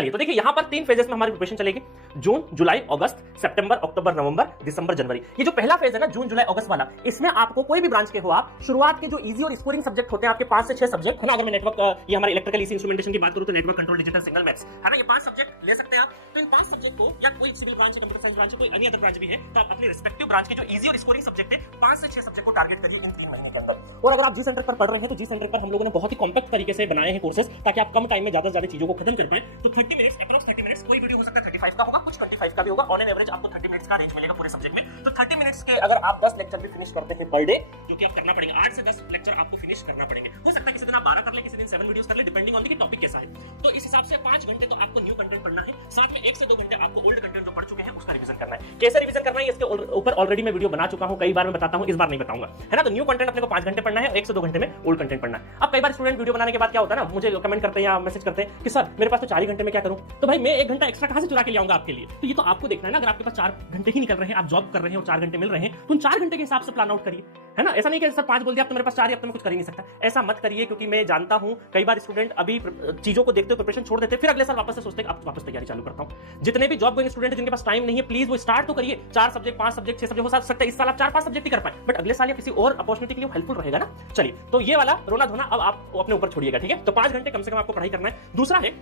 चलिए तो देखिए यहां पर 3 फेजेस में हमारी प्रिपरेशन चलेगी, जून, जुलाई, अगस्त, सितंबर, अक्टूबर, नवंबर, दिसंबर, जनवरी। ये जो पहला फेज है ना जून, जुलाई, अगस्त वाला, इसमें आपको कोई भी ब्रांच के हो आप, शुरुआत के जो इजी और स्कोरिंग सब्जेक्ट होते हैं आपके 5 से 6 सब्जेक्ट है ना, अगर मैं नेटवर्क ये हमारे इलेक्ट्रिकल इसी इंस्ट्रूमेंटेशन की बात करूं तो network control, digital signal, maths है ना, ये 5 सब्जेक्ट ले सकते हैं आप। तो इन 5 सब्जेक्ट को या कोई civil branch, computer science branch, कोई अन्य अदर ब्रांच भी है तो आप अपने रिस्पेक्टिव ब्रांच के जो इजी और स्कोरिंग सब्जेक्ट है 5 से 6 सब्जेक्ट को टारगेट करिए इन 3 महीने के अंदर। और अगर आप जी सेंटर पर पढ़ रहे हैं तो जी सेंटर पर हम लोगों ने बहुत ही कॉम्पैक्ट तरीके से बनाए हैं कोर्सेज, ताकि आप कम टाइम में ज्यादा से ज्यादा चीजों को खत्म कर पाए। तो 30 मिनट्स, अप्रॉक्स 30 मिनट्स, कोई वीडियो हो सकता है 35 का होगा, कुछ 25 का भी होगा, ऑन एन एवरेज आपको 30 मिनट्स का रेंज मिलेगा पूरे सब्जेक्ट में। तो 30 मिनट्स के अगर आप 10 लेक्चर भी फिनिश करते हैं पर डे, जो कि आप करना पड़ेगा, 8 से 10 लेक्चर आपको फिनिश करना पड़ेंगे। हो सकता है किसी दिन आप 12 कर ले, किसी दिन 7 वीडियोस कर ले, डिपेंडिंग ऑन द टॉपिक कैसा है। तो इस हिसाब से 5 घंटे तो आपको न्यू कंटेंट पढ़ना है, साथ में 1 से 2 घंटे आपको ओल्ड कंटेंट जो पढ़ चुके हैं उसका रिवीजन करना है। कैसे रिवीजन करना है इसके ऊपर ऑलरेडी मैं वीडियो बना चुका हूं, कई बार मैं बताता हूं, इस बार नहीं बताऊंगा, है ना। तो न्यू कंटेंट अपने को 5 घंटे पढ़ना है, 1 से 2 घंटे में ओल्ड कंटेंट पढ़ना है। अब कई बार स्टूडेंट वीडियो बनाने के बाद क्या होता है ना, मुझे कमेंट करते हैं या मैसेज करते हैं कि सर मेरे पास तो 4 ही घंटे में क्या करूं, तो भाई मैं 1 घंटा एक्स्ट्रा कहां से चुरा के ले आऊंगा आपके लिए। तो ये तो आपको देखना है ना, अगर आपके पास 4 घंटे ही निकल रहे हैं, आप जॉब कर रहे हैं और 4 घंटे मिल रहे हैं, तो उन 4 घंटे के हिसाब से प्लान आउट करिए, है ना। ऐसा नहीं कि सर 5 बोल दिया, अब तो मेरे पास 4 ही, अब तो मैं कुछ कर ही नहीं सकता। ऐसा मत करिए, क्योंकि मैं जानता हूं कई बार स्टूडेंट अभी चीजों को देखते हुए प्रिपरेशन छोड़ देते हैं, फिर अगले साल वापस से सोचते हैं अब वापस तैयारी चालू करता हूं। जितने भी जॉब गोइंग स्टूडेंट जिनके पास टाइम नहीं है, प्लीज वो स्टार्ट तो करिए। 4 सब्जेक्ट, 5 सब्जेक्ट, 6 सब्जेक्ट हो सकता है इस साल आप 4-5 सब्जेक्ट ही कर पाए, बट अगले साल या किसी और अपॉर्चुनिटी के लिए हेल्पफुल रहेगा ना। चलिए तो ये वाला रोना धोना अब आप अपने ऊपर छोड़िएगा, ठीक है। तो 5 घंटे कम से कम आपको पढ़ाई करना है। दूसरा है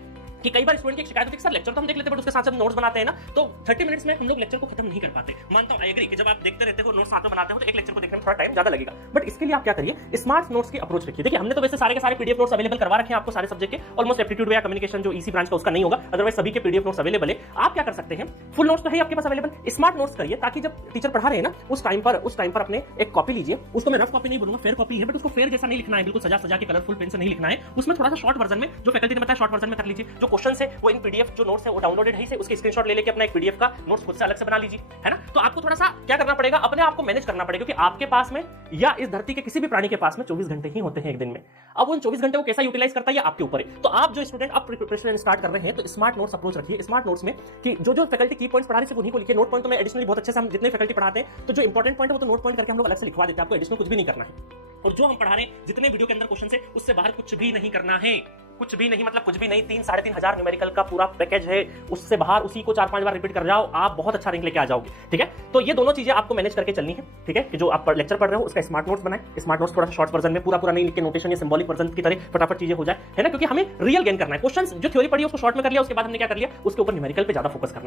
कि कई बार स्टूडेंट की शिकायत होती है सर लेक्चर तो हम देख लेते हैं बट उसके साथ साथ नोट्स बनाते हैं ना, तो 30 मिनट्स में हम लोग लेक्चर को खत्म नहीं कर पाते। मानता हूं, आई एग्री कि जब आप देखते रहते हो, नोट्स साथ में बनाते हो, तो एक लेक्चर को देखने में थोड़ा टाइम ज्यादा लगेगा, बट इसके लिए आप क्या करिए, स्मार्ट नोट्स की अप्रोच रखिए। देखिए हमने तो वैसे सारे के सारे पीडीएफ नोट्स अवेलेबल करवा रखे हैं आपको, सारे सब्जेक्ट के ऑलमोस्ट एप्टीट्यूड या कम्युनिकेशन जो इसी ब्रांच का उसका नहीं होगा, अदरवाइज सभी के पीडीएफ नोट्स अवेलेबल है। आप क्या कर सकते हैं, फुल नोट्स तो है आपके पास अवेलेबल, स्मार्ट नोट्स करिए, ताकि जब टीचर पढ़ा रहे हैं ना उस टाइम पर अपने एक कॉपी लीजिए, उसको मैं रफ कॉपी नहीं बोलूंगा, फेयर कॉपी है, बट उसको फेयर जैसा नहीं लिखना है, बिल्कुल सजा सजा के कलरफुल पेन से नहीं लिखना है, उसमें थोड़ा सा शॉर्ट वर्जन में जो फैकल्टी ने बताया शॉर्ट वर्जन में कर लीजिए। जो क्वेश्चन है वो इन पीडीएफ जो नोट्स है वो डाउनलोडेड है, उसके स्क्रीनशॉट ले लेके अपना एक पीडीएफ का नोट्स खुद से अलग से बना लीजिए, है ना। तो आपको थोड़ा सा क्या करना पड़ेगा, अपने आप को मैनेज करना पड़ेगा, क्योंकि आपके पास में या इस धरती के किसी भी प्राणी के पास में 24 घंटे ही होते हैं एक दिन में। अब उन 24 घंटे को कैसा यूटिलाइज करता है ये आपके ऊपर है। तो आप जो स्टूडेंट अब प्रिपरेशन स्टार्ट कर रहे हैं तो स्मार्ट नोट्स अप्रोच रखिए। स्मार्ट नोट्स में कि जो फैकल्टी की पॉइंट्स पढ़ा रहे हैं उन्हीं को लिखिए। नोट पॉइंट तो मैं एडिशनली बहुत अच्छे से हम जितने फैकल्टी पढ़ाते हैं तो जो इंपॉर्टेंट पॉइंट है वो तो नोट पॉइंट करके हम लोग अलग से लिखवा देते हैं, आपको एडिशनल कुछ भी नहीं करना है। और जो हम पढ़ा रहे हैं जितने वीडियो के अंदर क्वेश्चन है उससे बाहर कुछ भी नहीं करना है, कुछ भी नहीं, मतलब कुछ भी नहीं। 3-3.5 हजार न्यूमेरिकल का पूरा पैकेज है, उससे बाहर उसी को 4-5 बार रिपीट कर जाओ, आप बहुत अच्छा रैंक लेके आ जाओगे, ठीक है। तो ये दोनों चीजें आपको मैनेज करके चलनी है, ठीक है, कि जो आप लेक्चर पढ़ रहे हो उसका स्मार्ट नोट्स बनाए। स्मार्ट नोट्स थोड़ा सा शॉर्ट वर्जन में, पूरा नहीं लिख के नोटेशन या सिंबॉलिक वर्जन की तरह फटाफट चीजें हो जाए, है ना, क्योंकि हमें रियल गेन करना है। क्वेश्चन जो थ्योरी पढ़ी है उसको शॉर्ट में कर लिया, उसके बाद हमने क्या कर लिया, उसके ऊपर न्यूमेरिकल पे ज्यादा फोकस करना है।